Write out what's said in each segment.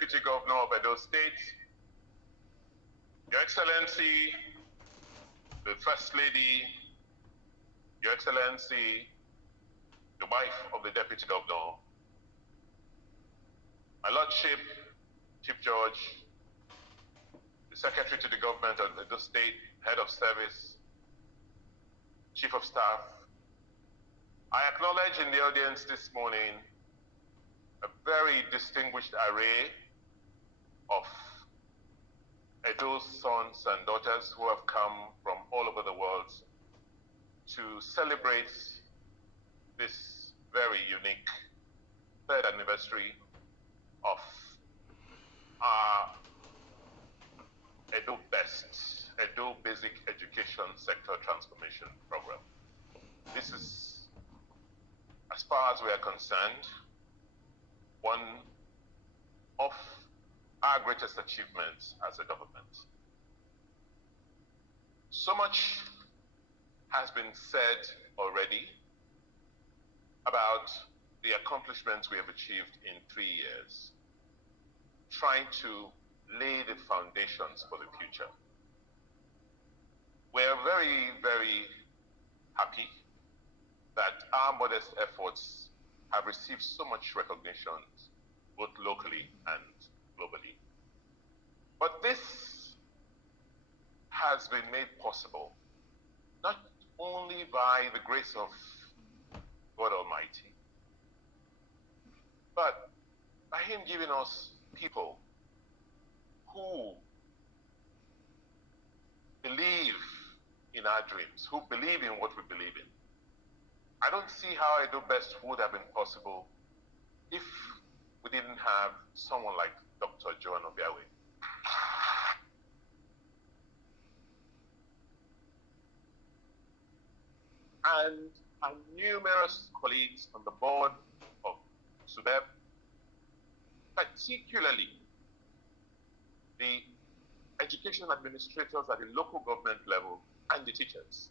Deputy Governor of Edo State, Your Excellency, the First Lady, Your Excellency, the wife of the Deputy Governor, My Lordship, Chief Judge, the Secretary to the Government of Edo State, Head of Service, Chief of Staff, I acknowledge in the audience this morning a very distinguished array of Edo's sons and daughters who have come from all over the world to celebrate this very unique third anniversary of our EdoBEST, Edo Basic Education Sector Transformation Program. This is, as far as we are concerned, one of our greatest achievements as a government. So much has been said already about the accomplishments we have achieved in 3 years, trying to lay the foundations for the future. We're very, very happy that our modest efforts have received so much recognition, both locally and globally. But this has been made possible not only by the grace of God Almighty, but by Him giving us people who believe in our dreams, who believe in what we believe in. I don't see how EdoBEST would have been possible if we didn't have someone like Dr. Joan Obiawe. And our numerous colleagues on the board of SUBEB, particularly the education administrators at the local government level and the teachers.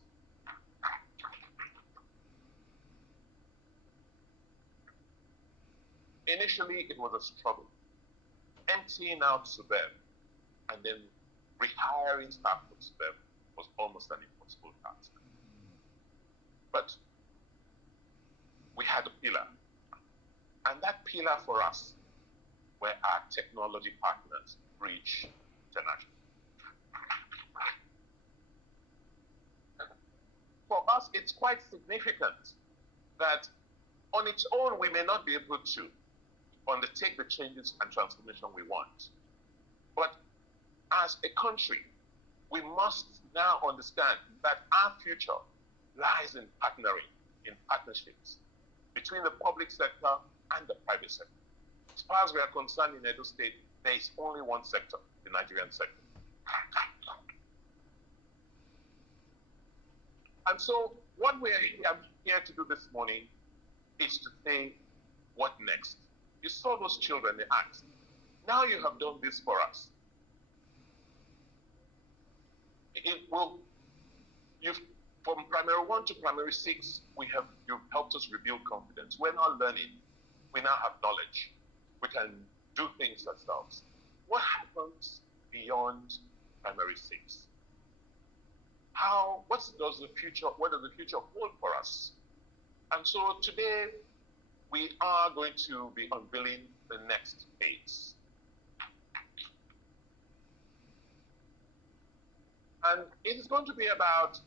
Initially, it was a struggle. Emptying out SUBEB and then rehiring staff from SUBEB was almost an impossible task. But we had a pillar. And that pillar for us were our technology partners, Bridge International. For us, it's quite significant that on its own, we may not be able to undertake the changes and transformation we want. But as a country, we must now understand that our future lies in partnering, in partnerships between the public sector and the private sector. As far as we are concerned in Edo State, there is only one sector, the Nigerian sector. And so what we are here to do this morning is to say, what next? You saw those children, they asked, now you have done this for us. From primary 1 to primary 6, you've helped us rebuild confidence. We're now learning. We now have knowledge. We can do things ourselves. What happens beyond primary 6? What does the future hold for us? And so today, we are going to be unveiling the next phase. And it is going to be about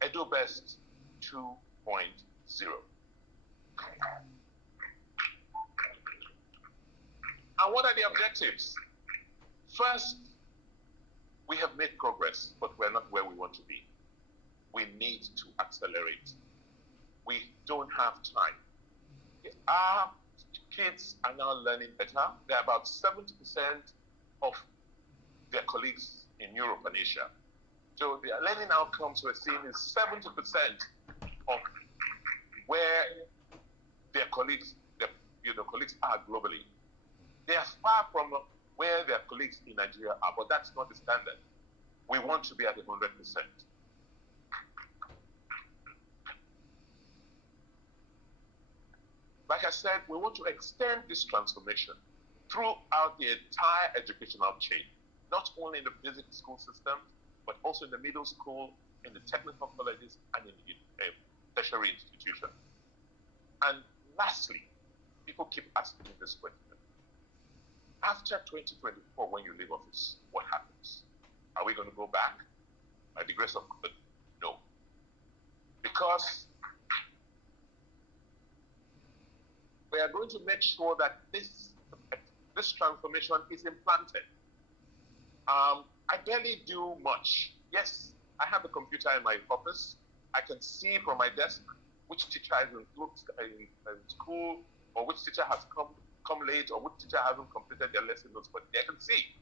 EdoBEST 2.0. And what are the objectives? First, we have made progress, but we're not where we want to be. We need to accelerate. We don't have time. Our kids are now learning better. They're about 70% of their colleagues in Europe and Asia. So the learning outcomes we're seeing is 70% of where their colleagues, colleagues are globally. They are far from where their colleagues in Nigeria are, but that's not the standard. We want to be at 100%. Like I said, we want to extend this transformation throughout the entire educational chain, not only in the basic school system, but also in the middle school, in the technical colleges, and in the tertiary institutions. And lastly, people keep asking this question. After 2024, when you leave office, what happens? Are we going to go back? By the grace of God, no. Because we are going to make sure that this transformation is implanted. I barely do much. Yes, I have a computer in my office. I can see from my desk which teacher is in school, or which teacher has come late, or which teacher hasn't completed their lesson notes, but they can see.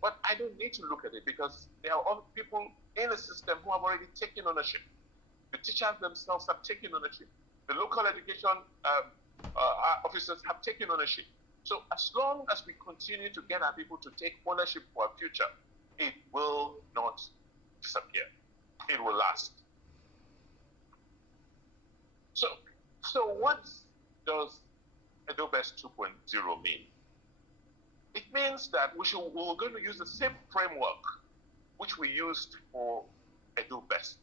But I don't need to look at it because there are other people in the system who have already taken ownership. The teachers themselves have taken ownership. The local education officers have taken ownership. So as long as we continue to get our people to take ownership for our future, it will not disappear. It will last. So what does EdoBEST 2.0 mean? It means that we're going to use the same framework which we used for EdoBEST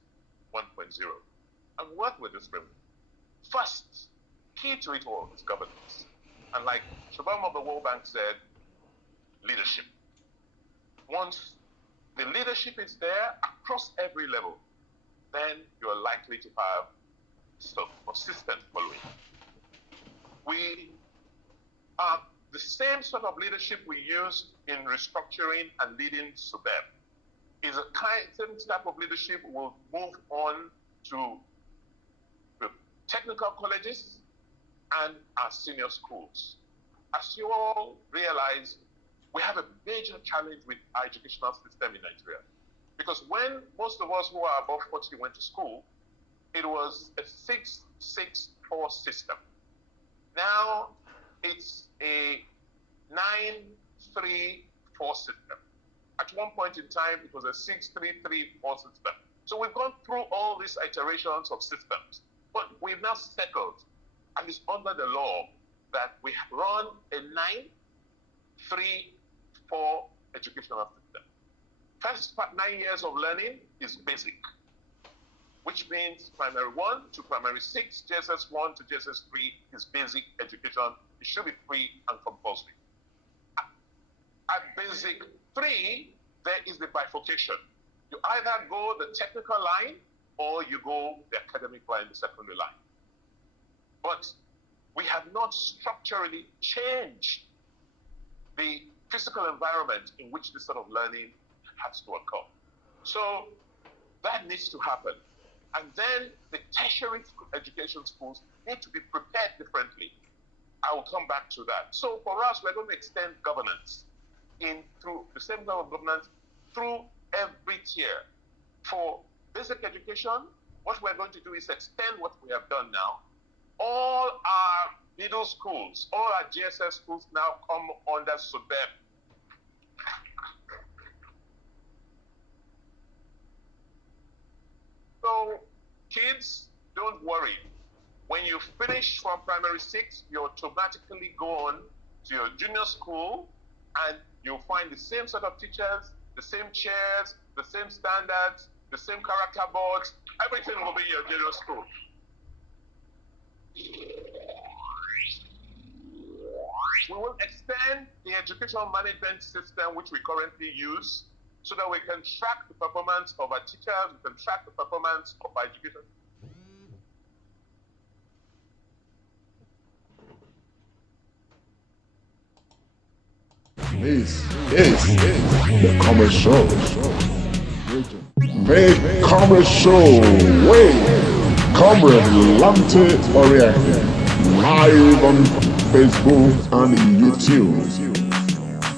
1.0 and work with this framework. First, key to it all is governance. And like Shabam of the World Bank said, leadership. Once the leadership is there across every level, then you're likely to have consistent following. We are the same sort of leadership we used in restructuring and leading SUBEB. Is a same type of leadership will move on to the technical colleges and our senior schools. As you all realize, we have a major challenge with our educational system in Nigeria. Because when most of us who are above 40 went to school, it was a 6-6-4 system. Now it's a 9-3-4 system. At one point in time, it was a 6-3-3-4 system. So we've gone through all these iterations of systems, but we've now settled, and it's under the law, that we run a 9-3-4 educational system. First 9 years of learning is basic, which means primary 1 to primary 6, JSS 1 to JSS 3 is basic education. It should be free and compulsory. At basic 3, there is the bifurcation. You either go the technical line or you go the academic line, the secondary line. But we have not structurally changed the physical environment in which this sort of learning has to occur. So that needs to happen. And then the tertiary education schools need to be prepared differently. I will come back to that. So for us, we're going to extend governance through the same level of governance through every tier. For basic education, what we're going to do is extend what we have done now. All our middle schools, all our GSS schools now come under SUBEB. So kids, don't worry. When you finish from primary 6, you automatically go on to your junior school and you'll find the same set of teachers, the same chairs, the same standards, the same character boards. Everything will be in your junior school. We will extend the educational management system which we currently use so that we can track the performance of our teachers, we can track the performance of our education. This is the commercial. The commercial with Comrade Lante Oriake, live on Facebook and YouTube.